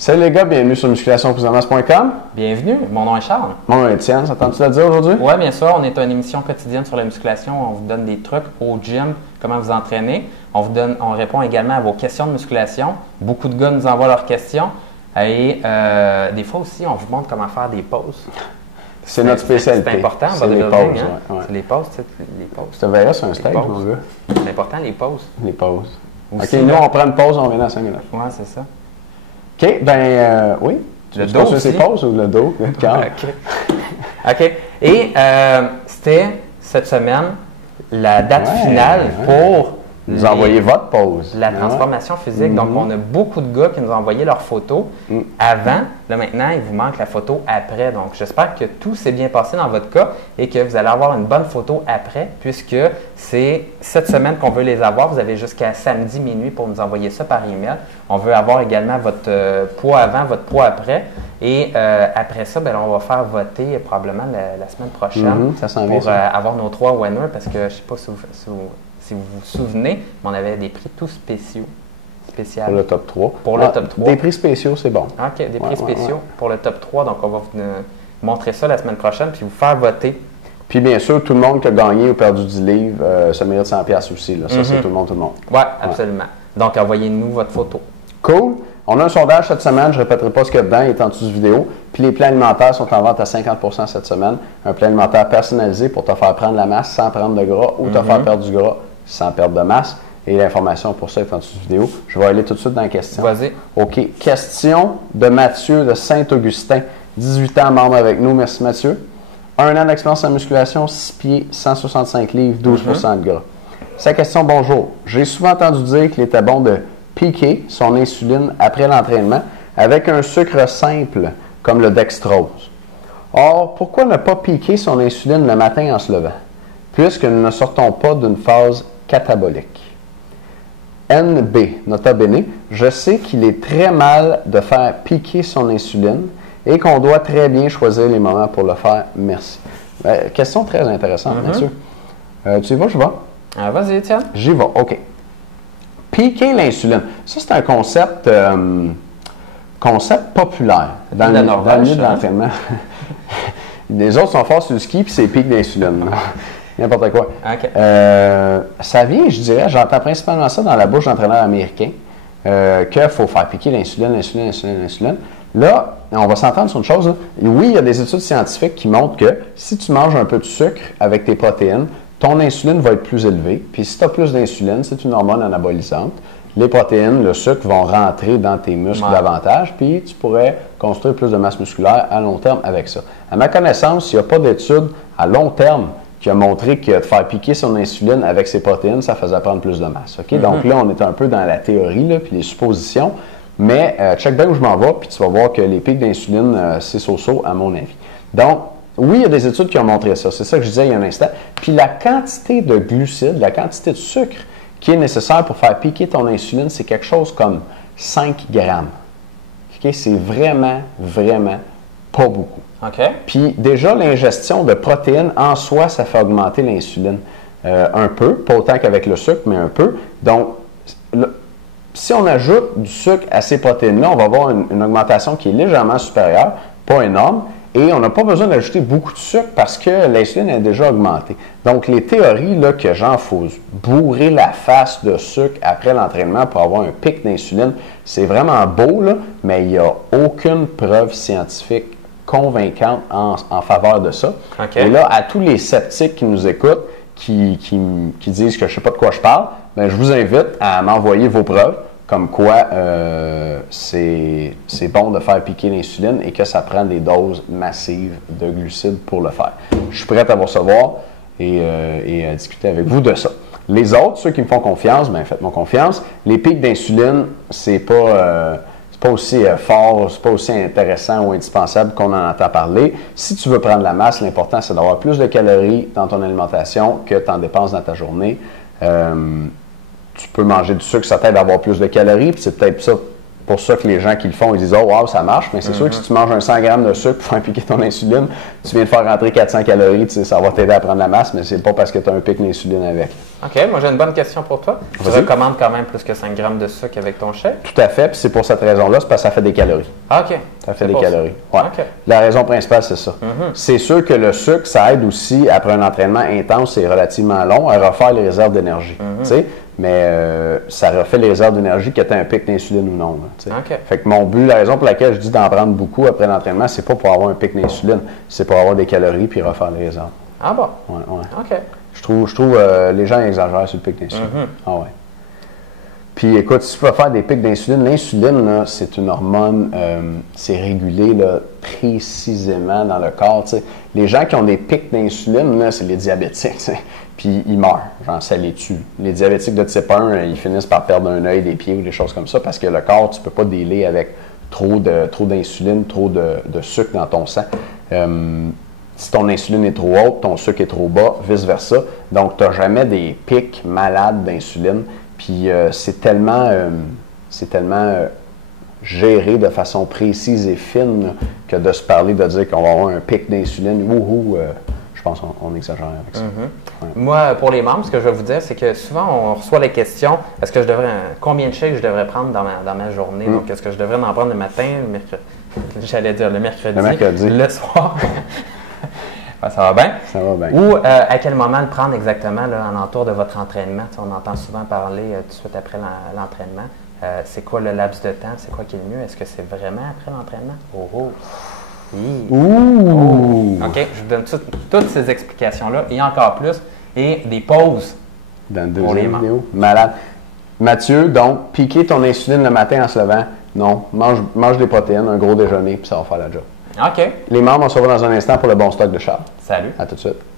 Salut les gars, bienvenue sur musculationpousedemas.com. Bienvenue, mon nom est Charles. Mon nom est Étienne, ça tente-tu de le dire aujourd'hui? Oui, bien sûr, on est une émission quotidienne sur la musculation. On vous donne des trucs au gym, comment vous entraîner. On répond également à vos questions de musculation. Beaucoup de gars nous envoient leurs questions. Et des fois aussi, on vous montre comment faire des pauses. C'est notre spécialité. C'est important, c'est les pauses. Hein? Ouais. C'est les pauses, tu sais, les pauses. Je te verrai sur un stage, mon gars. C'est important, les pauses. Les pauses. Aussi, OK, nous, on prend une pause, on revient dans 5 minutes. Oui, c'est ça. OK, oui. Tu veux continuer ces pauses ou le dos, le cœur? OK. Et c'était cette semaine la date finale pour nous envoyer votre pause. La transformation physique. Donc, on a beaucoup de gars qui nous ont envoyé leurs photos avant. Là, maintenant, il vous manque la photo après. Donc, j'espère que tout s'est bien passé dans votre cas et que vous allez avoir une bonne photo après, puisque c'est cette semaine qu'on veut les avoir. Vous avez jusqu'à samedi minuit pour nous envoyer ça par email. On veut avoir également votre poids avant, votre poids après. Et après ça, ben, on va faire voter probablement la semaine prochaine pour avoir nos 3 winners, parce que je ne sais pas si vous vous souvenez, mais on avait des prix tout spéciaux. Pour le top 3. Pour le top 3. Des prix spéciaux, c'est bon. OK, des prix spéciaux pour le top 3. Donc, on va vous montrer ça la semaine prochaine puis vous faire voter. Puis, bien sûr, tout le monde qui a gagné ou perdu 10 livres se mérite 100$ aussi. Là. Ça, c'est tout le monde, Oui, absolument. Donc, envoyez-nous votre photo. Cool. On a un sondage cette semaine, je ne répéterai pas ce qu'il y a dedans, il est en dessous de vidéo. Puis les plans alimentaires sont en vente à 50% cette semaine. Un plan alimentaire personnalisé pour te faire prendre la masse sans prendre de gras ou te faire perdre du gras sans perdre de masse. Et l'information pour ça est en dessous de vidéo. Je vais aller tout de suite dans la question. Vas-y. OK. Question de Mathieu de Saint-Augustin. 18 ans, membre avec nous. Merci Mathieu. 1 an d'expérience en musculation, 6 pieds, 165 livres, 12% de gras. Sa question, bonjour. J'ai souvent entendu dire qu'il était bon de piquer son insuline après l'entraînement avec un sucre simple comme le dextrose. Or, pourquoi ne pas piquer son insuline le matin en se levant, puisque nous ne sortons pas d'une phase catabolique? NB, nota bene, je sais qu'il est très mal de faire piquer son insuline et qu'on doit très bien choisir les moments pour le faire. Merci. Question très intéressante, Mathieu. Tu y vas, je vais? Vas-y, tiens. J'y vais, OK. Piquer l'insuline. Ça, c'est un concept populaire dans le milieu de l'entraînement. Les autres sont forts sur le ski puis c'est pique d'insuline. N'importe quoi. Okay. Ça vient, je dirais, j'entends principalement ça dans la bouche d'entraîneurs américains, qu'il faut faire piquer l'insuline. Là, on va s'entendre sur une chose. Là. Oui, il y a des études scientifiques qui montrent que si tu manges un peu de sucre avec tes protéines, ton insuline va être plus élevée. Puis si tu as plus d'insuline, c'est une hormone anabolisante. Les protéines, le sucre vont rentrer dans tes muscles davantage, puis tu pourrais construire plus de masse musculaire à long terme avec ça. À ma connaissance, il n'y a pas d'étude à long terme qui a montré que de faire piquer son insuline avec ses protéines, ça faisait prendre plus de masse. Okay? Donc là, on est un peu dans la théorie, là, puis les suppositions, mais check bien où je m'en vais, puis tu vas voir que les pics d'insuline, c'est so-so, à mon avis. Donc, oui, il y a des études qui ont montré ça. C'est ça que je disais il y a un instant. Puis la quantité de glucides, la quantité de sucre qui est nécessaire pour faire piquer ton insuline, c'est quelque chose comme 5 grammes. Okay? C'est vraiment, vraiment pas beaucoup. Okay. Puis déjà, l'ingestion de protéines en soi, ça fait augmenter l'insuline un peu, pas autant qu'avec le sucre, mais un peu. Donc, si on ajoute du sucre à ces protéines-là, on va avoir une augmentation qui est légèrement supérieure, pas énorme, et on n'a pas besoin d'ajouter beaucoup de sucre parce que l'insuline est déjà augmentée. Donc, les théories là, que genre, faut bourrer la face de sucre après l'entraînement pour avoir un pic d'insuline, c'est vraiment beau, là, mais il n'y a aucune preuve scientifique convaincante en faveur de ça. Okay. Et là, à tous les sceptiques qui nous écoutent, qui disent que je ne sais pas de quoi je parle, bien, je vous invite à m'envoyer vos preuves, comme quoi c'est bon de faire piquer l'insuline et que ça prend des doses massives de glucides pour le faire. Je suis prêt à vous recevoir et à discuter avec vous de ça. Les autres, ceux qui me font confiance, bien faites-moi confiance. Les pics d'insuline, c'est pas aussi fort, c'est pas aussi intéressant ou indispensable qu'on en entend parler. Si tu veux prendre la masse, l'important, c'est d'avoir plus de calories dans ton alimentation que tu en dépenses dans ta journée. Tu peux manger du sucre, ça t'aide à avoir plus de calories, puis c'est peut-être ça pour ça que les gens qui le font, ils disent « Oh, wow, ça marche », mais c'est sûr que si tu manges un 100 grammes de sucre pour faire piquer ton insuline, tu viens de faire rentrer 400 calories, tu sais, ça va t'aider à prendre la masse, mais c'est pas parce que tu as un pic d'insuline avec. OK, moi j'ai une bonne question pour toi. Tu recommandes quand même plus que 5 grammes de sucre avec ton shake? Tout à fait, puis c'est pour cette raison-là, c'est parce que ça fait des calories. Ah, OK. Ça fait des calories. Ouais. OK. La raison principale, c'est ça. C'est sûr que le sucre, ça aide aussi, après un entraînement intense et relativement long, à refaire les réserves d'énergie. Tu sais, mais ça refait les réserves d'énergie que tu as un pic d'insuline ou non. OK. Fait que mon but, la raison pour laquelle je dis d'en prendre beaucoup après l'entraînement, c'est pas pour avoir un pic d'insuline, c'est pour avoir des calories puis refaire les réserves. Ah bon? Ouais, ouais. OK. Je trouve les gens exagèrent sur le pic d'insuline. Ah ouais. Puis écoute, si tu peux faire des pics d'insuline, l'insuline, là, c'est une hormone, c'est régulé là, précisément dans le corps. T'sais. Les gens qui ont des pics d'insuline, là, c'est les diabétiques. T'sais. Puis ils meurent, genre ça les tue. Les diabétiques de type 1, ils finissent par perdre un œil, des pieds ou des choses comme ça parce que le corps, tu ne peux pas dealer avec trop d'insuline, trop de sucre dans ton sang. Si ton insuline est trop haute, ton sucre est trop bas, vice-versa. Donc, tu n'as jamais des pics malades d'insuline. Puis, c'est tellement géré de façon précise et fine là, que de se parler, de dire qu'on va avoir un pic d'insuline. Je pense qu'on exagère avec ça. Ouais. Moi, pour les membres, ce que je vais vous dire, c'est que souvent, on reçoit les questions, combien de shakes je devrais prendre dans ma journée? Donc, est-ce que je devrais en prendre le matin, le mercredi? J'allais dire le mercredi. Le soir. Ouais, ça va bien? Ça va bien. Ou à quel moment le prendre exactement là, en entour de votre entraînement? Tu sais, on entend souvent parler tout de suite après l'entraînement. C'est quoi le laps de temps? C'est quoi qui est le mieux? Est-ce que c'est vraiment après l'entraînement? OK, je vous donne toutes ces explications-là et encore plus. Et des pauses. Dans le deuxième vidéo. Malade. Mathieu, donc, piquer ton insuline le matin en se levant, non. Mange des protéines, un gros déjeuner, puis ça va faire la job. OK. Les membres, on se revoit dans un instant pour le bon stock de Charles. Salut. À tout de suite.